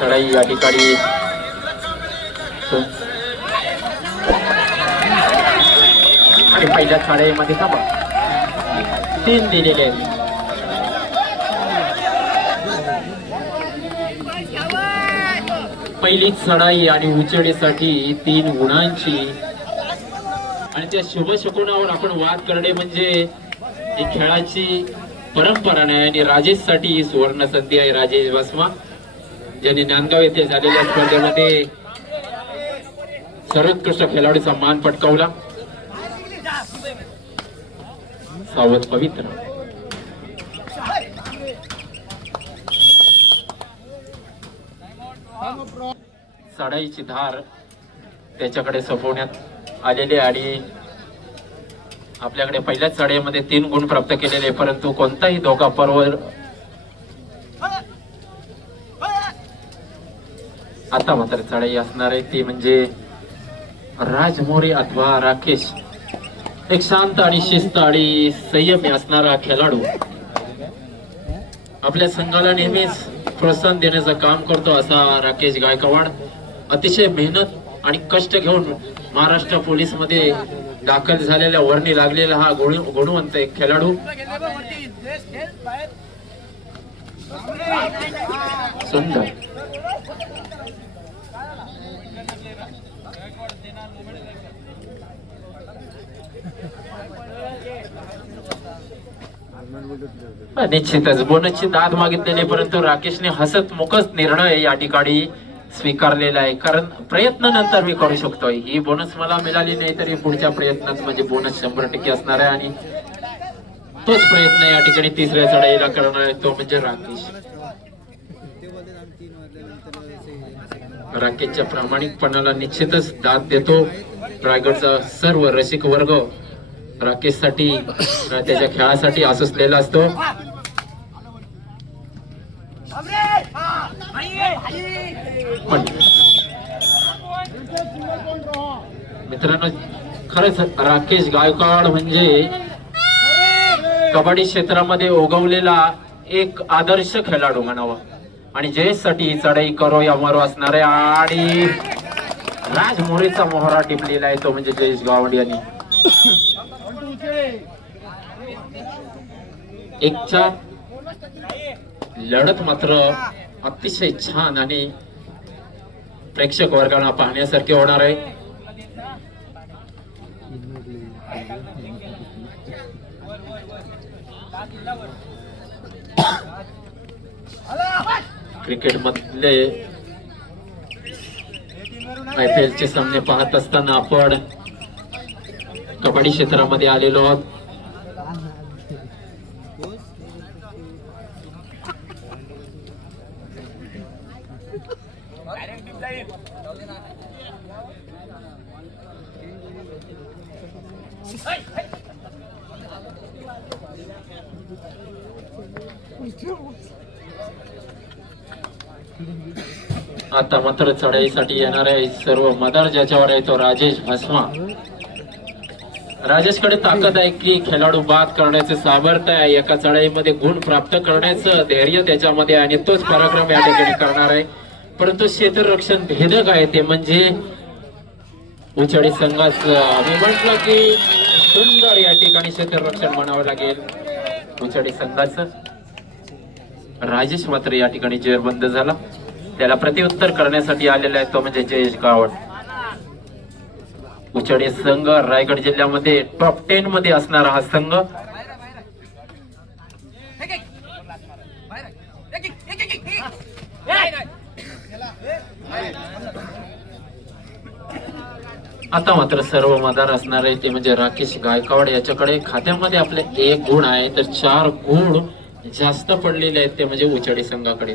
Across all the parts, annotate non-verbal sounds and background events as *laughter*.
चढाई या ठिकाणी. आणि पहिल्या चढाईमध्ये थांबा. तीन दिलेले आहेत. पहिली चढाई आणि उचडीसाठी तीन गुणांची. आणि त्या शुभ शकुनावर आपण वाद करणे म्हणजे ही खेळाची परंपरा नाही आणि राजेशसाठी ही सुवर्ण संधी आहे राजेश वासमा ज्यांनी नांदगाव येथे झालेल्या स्पर्धेमध्ये सर्वोत्कृष्ट खेळाडूचा मान पटकावला. सावध पवित्र. चढाईची धार त्याच्याकडे सोपवण्यात आलेली आणि आपल्याकडे पहिल्याच चढाईमध्ये तीन गुण प्राप्त केलेले परंतु कोणताही धोका परवर आता मात्र चढाई असणार आहे. ती म्हणजे राजमोरे अथवा राकेश. एक शांत आणि शिस्त आणि संयमी असणारा खेळाडू. आपल्या संघाला नेहमीच प्रोत्साहन देण्याचं काम करतो असा राकेश गायकवाड. अतिशय मेहनत आणि कष्ट घेऊन महाराष्ट्र पोलीसमध्ये दाखल झालेल्या वर्णी लागलेला हा गुणवंत एक खेळाडू. सुंदर. निश्चितच. बोनसची दाद मागितलेली परंतु राकेशने हसत मुखच निर्णय या ठिकाणी स्वीकारलेला आहे. कारण प्रयत्न नंतर मी करू शकतोय. ही बोनस मला मिळाली नाही तरी पुढच्या प्रयत्नात म्हणजे बोनस शंभर टक्के असणार आहे आणि तोच प्रयत्न या ठिकाणी तिसऱ्या चढाईला करणार आहे तो म्हणजे राकेश. राकेशच्या प्रामाणिकपणाला निश्चितच दाद देतो. रायगडचा सर्व रसिक वर्ग राकेशसाठी त्याच्या खेळासाठी असलेला असतो. पण मित्रांनो खरंच राकेश गायकवाड म्हणजे कबड्डी क्षेत्रामध्ये उगवलेला एक आदर्श खेळाडू म्हणावा. आणि जयसाठी ही चढाई करो या मरो असणार आहे आणि राजमोरीचा मोहरा टिपलेला आहे तो म्हणजे जयेश गावड यांनी. एकच्या लढत मात्र अतिशय छान आणि प्रेक्षक वर्गाला पाहण्यासारखे होणार आहे. क्रिकेट मधले आय पी एल चे सामने पाहत असताना आपण कबड्डी क्षेत्रामध्ये आलेलो आहोत. आता मात्र चढाईसाठी येणार आहे सर्व मदार ज्याच्यावर आहे तो राजेश भस्मा. राजेशकडे ताकद आहे की खेळाडू बाद करण्याचे सामर्थ्य आहे. एका चढाईमध्ये गुण प्राप्त करण्याचं धैर्य त्याच्यामध्ये आणि तोच पराक्रम या ठिकाणी करणार आहे. परंतु क्षेत्ररक्षण भेदक आहे ते म्हणजे उचडी संघाच मी म्हटलं की सुंदर या ठिकाणी क्षेत्ररक्षण म्हणावं लागेल. उचाडी संघाचं. राजेश मात्र या ठिकाणी जेरबंद झाला. त्याला प्रत्युत्तर करण्यासाठी आलेला आहे तो म्हणजे जयेश गावड. उचाडी संघ रायगड जिल्ह्यामध्ये टॉप टेन मध्ये असणारा हा संघ. आता मात्र सर्व मदार असणारे ते म्हणजे राकेश गायकवाड. याच्याकडे खात्यामध्ये आपले एक गुण आहे तर चार गुण जास्त पडलेले आहेत ते म्हणजे उचाडी संघाकडे.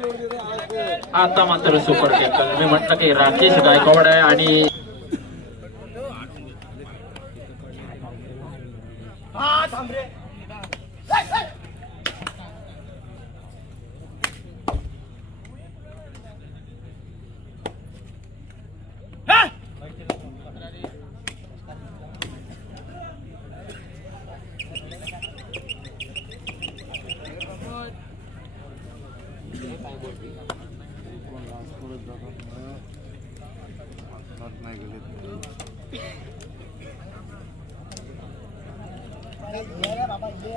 आता मात्र सुपर कॅप्टन मी म्हटलं की राकेश गायकवाड आहे आणि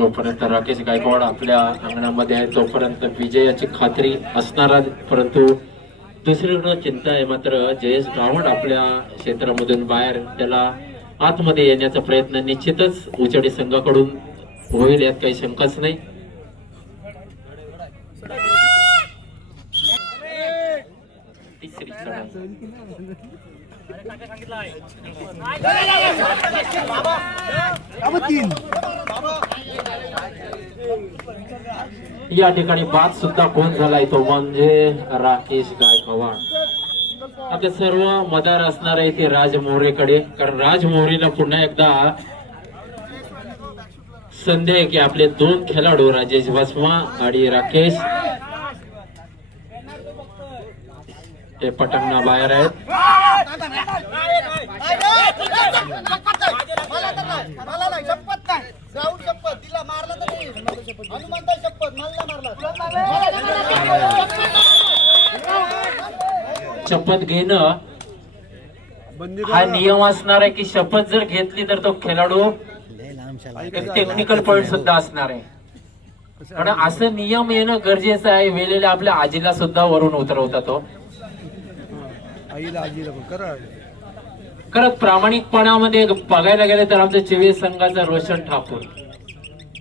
जोपर्यंत राकेश गायकवाड आपल्या अंगणामध्ये आहे तोपर्यंत विजयाची खात्री असणार परंतु दुसरीकडं चिंता आहे मात्र जयेश गावड आपल्या क्षेत्रामधून बाहेर त्याला आतमध्ये येण्याचा प्रयत्न निश्चितच उचडी संघाकडून होईल यात काही शंकाच नाही. तिसरी या ठिकाणी बाद सुद्धा कोण झालाय तो म्हणजे राकेश गायकवाड आता सर्व मदार असणार आहे ते राजमोरेकडे कारण राज पुन्हा एकदा संधी आहे की आपले दोन खेळाडू राजेश भस्मा आणि राकेश हे पटंगणा बाहेर आहेत नाही शपथ तिला मारला तर नाही हनुमंता शपथ मला मारला. शपथ घेणं हा नियम असणार आहे की शपथ जर घेतली तर तो खेळाडू एक टेक्निकल पॉइंट सुद्धा असणार आहे. पण असं नियम येणं गरजेचं आहे. वेळेला आपल्या आजीला सुद्धा वरून उतरवता तो. आईला आजीला खरंच प्रामाणिकपणामध्ये बघायला गेलं तर आमच्या चिवे संघाचा रोशन ठाकूर.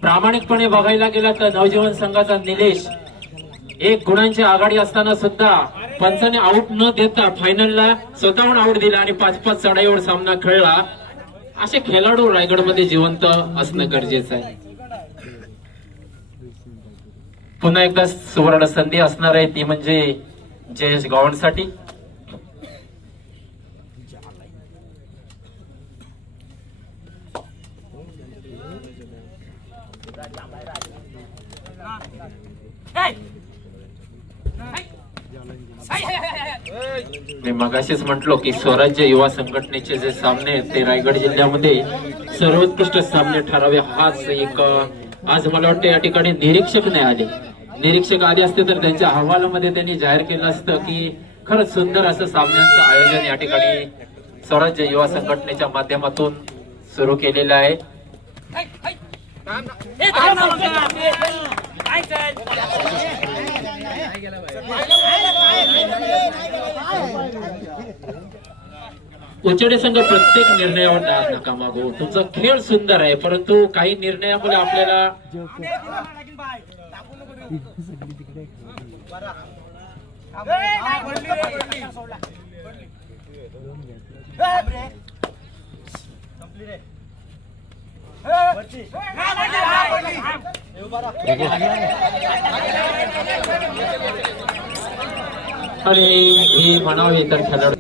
प्रामाणिकपणे बघायला गेला तर नवजीवन संघाचा निलेश. एक गुणांची आघाडी असताना सुद्धा पंचाने आऊट न देता फायनलला स्वतःहून आऊट दिला आणि पाच पाच चढाईवर सामना खेळला. असे खेळाडू रायगडमध्ये जिवंत असणं गरजेचं आहे. पुन्हा एकदा सुवर्ण संधी असणार आहे ती म्हणजे जयेश गावंडसाठी मी मगाशीच म्हटलो की स्वराज्य युवा संघटनेचे जे सामने आहेत ते रायगड जिल्ह्यामध्ये सर्वोत्कृष्ट सामने ठरावे. हाच एक आज मला वाटतं या ठिकाणी निरीक्षक नाही आले. निरीक्षक आले असते तर त्यांच्या अहवालामध्ये त्यांनी जाहीर केलं असतं की खरंच सुंदर असं सामन्यांचं आयोजन या ठिकाणी स्वराज्य युवा संघटनेच्या माध्यमातून सुरू केलेलं आहे. उचडे संघ प्रत्येक निर्णयावर डाग नका मागू. तुमचा खेळ सुंदर आहे परंतु काही निर्णयामुळे आपल्याला अरे हे म्हणावे तर खेळाडू.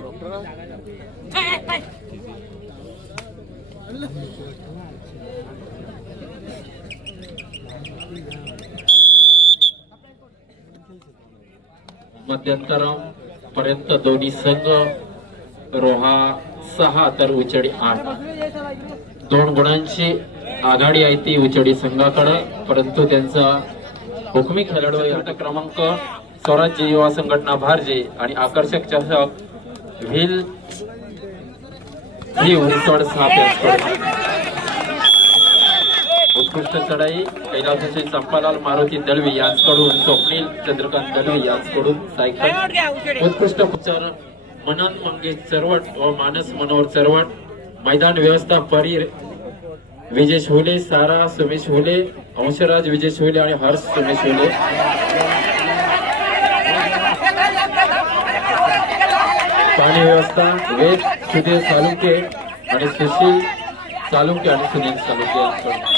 डॉक्टर मध्यंतरापर्यंत दोन्ही संघ रोहा सहा तर उचडी आठ. दोन गुणांची आघाडी आहे ती उचडी संघाकडे परंतु त्यांचा हुकमी खेळाडू गट क्रमांक स्वराज्य युवा संघटना भारजे आणि आकर्षक चषक व्हील ही उंचवड साप उत्कृष्ट चढाई. कैलासाचे संपालाल मारुती दळवी यांच्याकडून स्वप्नील चंद्रकांत दळवी यांच्याकडून सायकल. उत्कृष्ट उपचार मनन मंगेश चरवट व मानस मनोहर चरवट. मैदान व्यवस्था परी विजय हुले सारा सुमेश हुले अंशराज विजय हुले आणि हर्ष सुमेश हुले. पाणी व्यवस्था वेद सुधीर सालुंके आणि सुशील सालुंके आणि सुनील सालुंके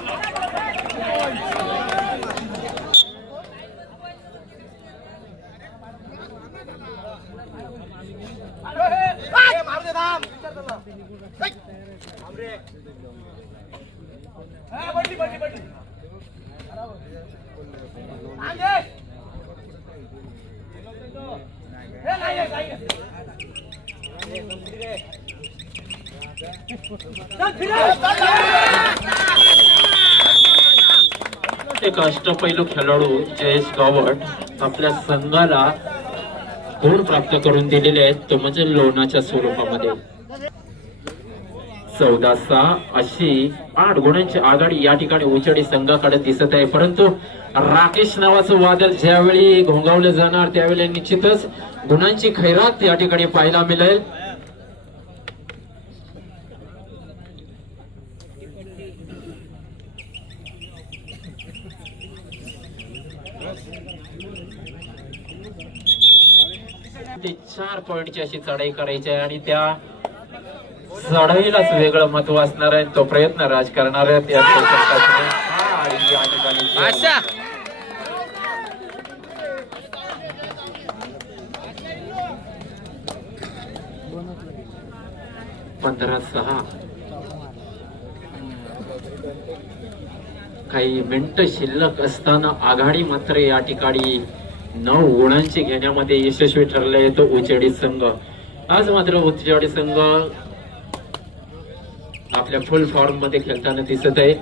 एक अष्टपैलू खेळाडू जयेश गावट आपल्या संघाला गुण प्राप्त करून दिलेले आहेत. तो म्हणजे लोणाच्या स्वरूपामध्ये. चौदा सहा अशी आठ गुणांची आघाडी या ठिकाणी उचडी संघाकडे दिसत आहे. परंतु राकेश नावाचं वादळ ज्यावेळी घोंगावलं जाणार त्यावेळी निश्चितच गुणांची खैरात या ठिकाणी पाहायला मिळेल ते चार पॉइंटची अशी चढाई करायची आहे आणि त्या चढाईलाच वेगळं महत्त्व असणार आहे. तो प्रयत्न राज करणार आहेत या क्षेत्रात. हा, आणि या ठिकाणी पंधरा सहा. काही मिनिट शिल्लक असताना आघाडी मात्र या ठिकाणी नऊ गुणांची घेण्यामध्ये यशस्वी ठरले तो उचेडी संघ. आज मात्र उचेडी संघ आपल्या फुल फॉर्ममध्ये खेळताना दिसत आहे.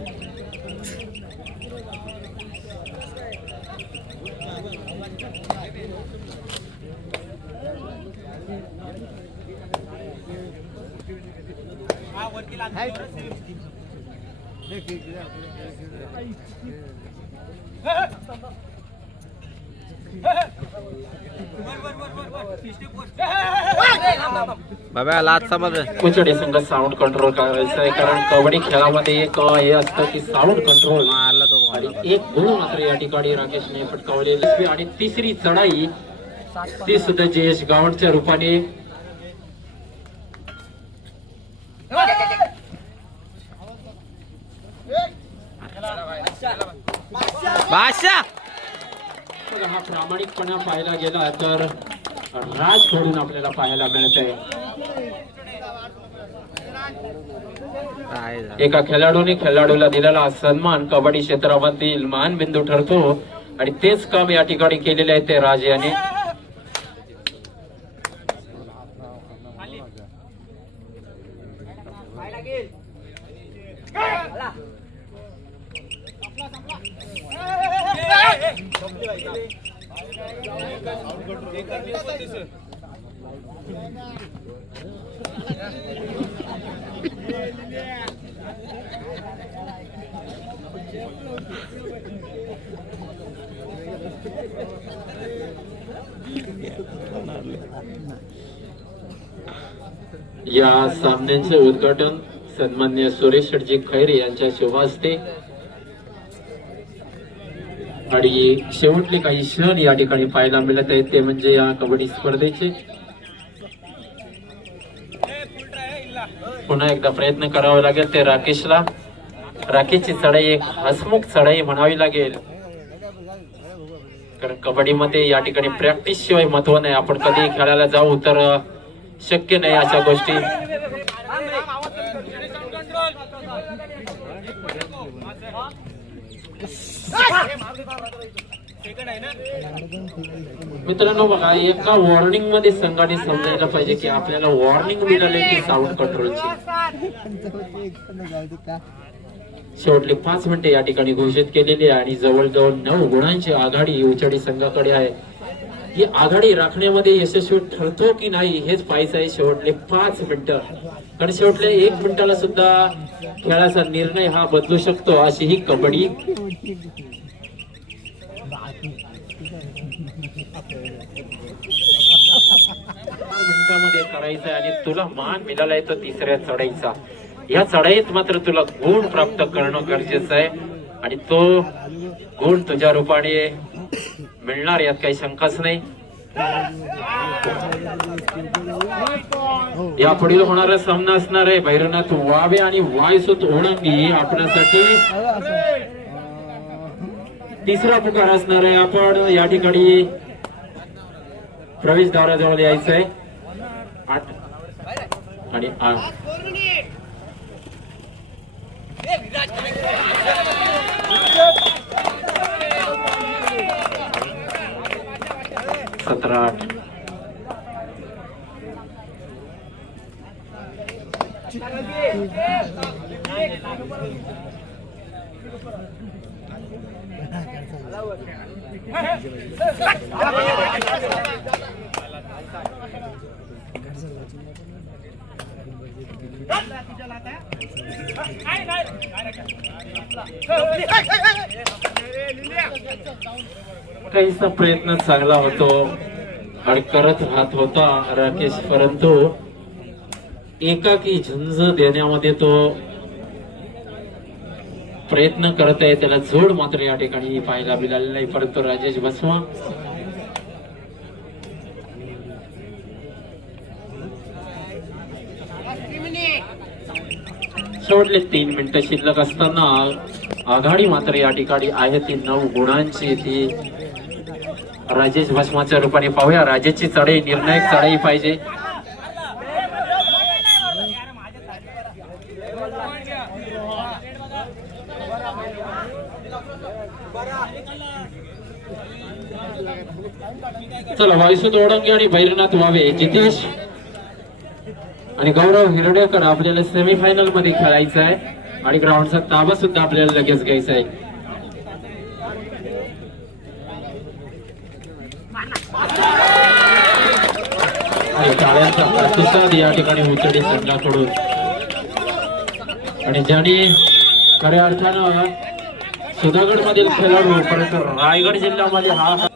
बाबा लाच समज. उचेडी संघ साऊंड कंट्रोल करायचं आहे कारण कबड्डी खेळामध्ये एक हे असतं की साऊंड कंट्रोल मारला तो आणि एक गुण मात्र या ठिकाणी राकेशने पटकावलेली आणि तिसरी चढाई ती सुद्धा जयेश गावडच्या रूपाने जर हा प्रामाणिकपणा पाहायला गेला तर राज घडून आपल्याला पाहायला मिळत आहे एका खेळाडूने खेळाडूला दिलेला सन्मान कबड्डी क्षेत्रामधील मान बिंदू ठरतो आणि तेच काम या ठिकाणी केलेले आहे ते राज याने. या सामन्यांचे उद्घाटन सन्मान्य सुरेश शेटजी खैरे यांच्या शुभ आणि शेवटले काही क्षण या ठिकाणी पाहायला मिळत आहेत ते म्हणजे या कबड्डी स्पर्धेचे. पुन्हा एकदा प्रयत्न करावा लागेल ते राकेशला. राखीची चढाई एक हसमुख चढाई म्हणावी लागेल. कारण कबड्डीमध्ये या ठिकाणी प्रॅक्टिस शिवाय महत्त्व नाही. आपण कधी खेळायला जाऊ तर शक्य नाही अशा गोष्टी. मित्रांनो बघा एका वॉर्निंगमध्ये संघाने समजायला पाहिजे की आपल्याला वॉर्निंग मिळाली की साऊंड कंट्रोलची शेवटले पाच मिनिटे या ठिकाणी घोषित केलेली आहे आणि जवळजवळ नऊ गुणांची आघाडी उचडी संघाकडे आहे. ही आघाडी राखण्यामध्ये यशस्वी ठरतो की नाही हेच पाहायचं आहे शेवटले पाच मिनिटं. कारण शेवटले एक मिनिटाला सुद्धा खेळाचा निर्णय हा बदलू शकतो अशी ही कबड्डी. मिनिटामध्ये करायचा आणि तुला मान मिळालाय तो तिसऱ्या चढाईचा. या चढाईत मात्र तुला गुण प्राप्त करणं गरजेचं आहे. आणि तो गुण तुझ्या रूपाने मिळणार यात काही शंकाच नाही. या पुढील होणारा सामना असणार आहे. भैरवनाथ वावे आणि वायसुत ओळंगी आपल्यासाठी तिसरा पुकार असणार आहे. आपण या ठिकाणी प्रवेशद्वाराजवळ यायचंय. आणि आठ सतरा प्रयत्न चांगला होतो. आणि करत राहत होता राकेश. परंतु एकाकी झुंज देण्यामध्ये तो प्रयत्न करत आहे. त्याला जोड मात्र या ठिकाणी पाहायला मिळालेला नाही. परंतु राजेश बसवा शेवटले तीन मिनिटं शिल्लक असताना आघाडी मात्र या ठिकाणी आहे. ती नऊ गुणांची ती राजेश भस्माच्या रूपाने पाहूया. राजेशची चढाई निर्णायक चढाई पाहिजे. चला वायसू ओढंगे आणि भैरनाथ वावे जितेश आणि गौरव हिरडेकर आपल्याला सेमीफायनलमध्ये खेळायचं आहे आणि ग्राउंडचा ताबा सुद्धा आपल्याला लगेच घ्यायचा आहे. यांचा प्रतिसाद या ठिकाणी उचडी संघाकडून आणि ज्यांनी खऱ्या अर्थानं सुधागड मधील खेळाडू परत रायगड जिल्ह्यामध्ये हा हा.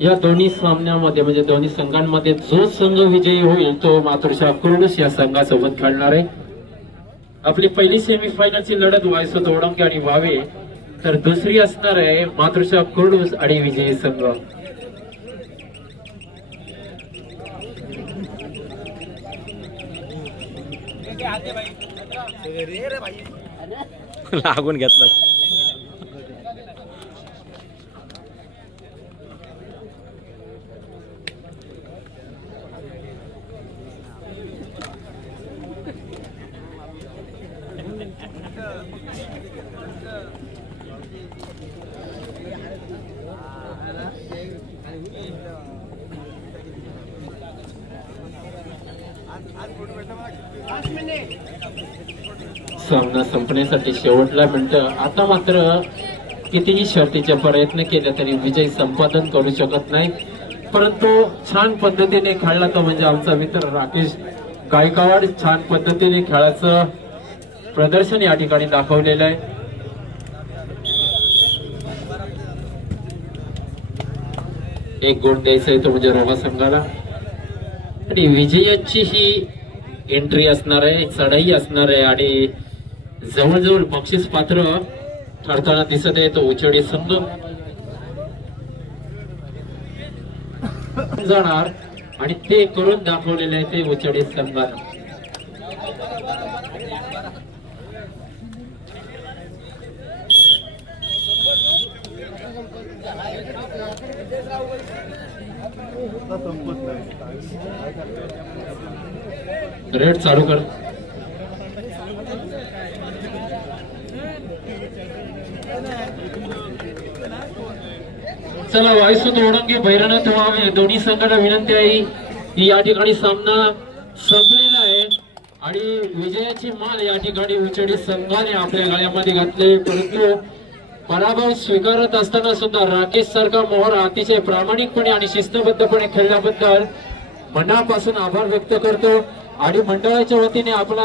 या दोन्ही सामन्यामध्ये म्हणजे दोन्ही संघांमध्ये जो संघ विजयी होईल तो मातृशा कुर्डूस या संघासोबत खेळणार आहे. आपली पहिली सेमीफायनलची लढत वायसो ओढंगे आणि वावे तर दुसरी असणार आहे मातृशा कुर्डूस आणि विजयी संघ. *laughs* लागून घेतलं. सामना संपण्यासाठी शेवटला मिनिट आता मात्र कितीही शर्तीचे प्रयत्न केले तरी विजय संपादन करू शकत नाही परंतु छान पद्धतीने खेळला तो म्हणजे आमचा मित्र राकेश गायकवाड. छान पद्धतीने खेळाचं प्रदर्शन या ठिकाणी दाखवलेलं आहे. एक गुण द्यायचा आहे तो म्हणजे रोमा संघाला. आणि विजयाची ही एंट्री असणार आहे चढाई असणार आहे आणि जवळजवळ बक्षीस पात्र ठरताना दिसत आहे तो उचडी संघ. जाणार आणि ते करून दाखवलेले आहे ते उचडी संघानं. रेट चालू कर. चला वायसून ओढंगे भैरनाथ व्हावे दोन्ही संघाला विनंती आहे. की या ठिकाणी सामना संपलेला आहे. आणि विजयाची माल या ठिकाणी उचडी संघाने आपल्या गाळ्यामध्ये घातले. परंतु पराभव स्वीकारत असताना सुद्धा राकेश सारखा मोहर अतिशय प्रामाणिकपणे आणि शिस्तबद्धपणे खेळल्याबद्दल मनापासून आभार व्यक्त करतो. आणि मंडळाच्या वतीने आपला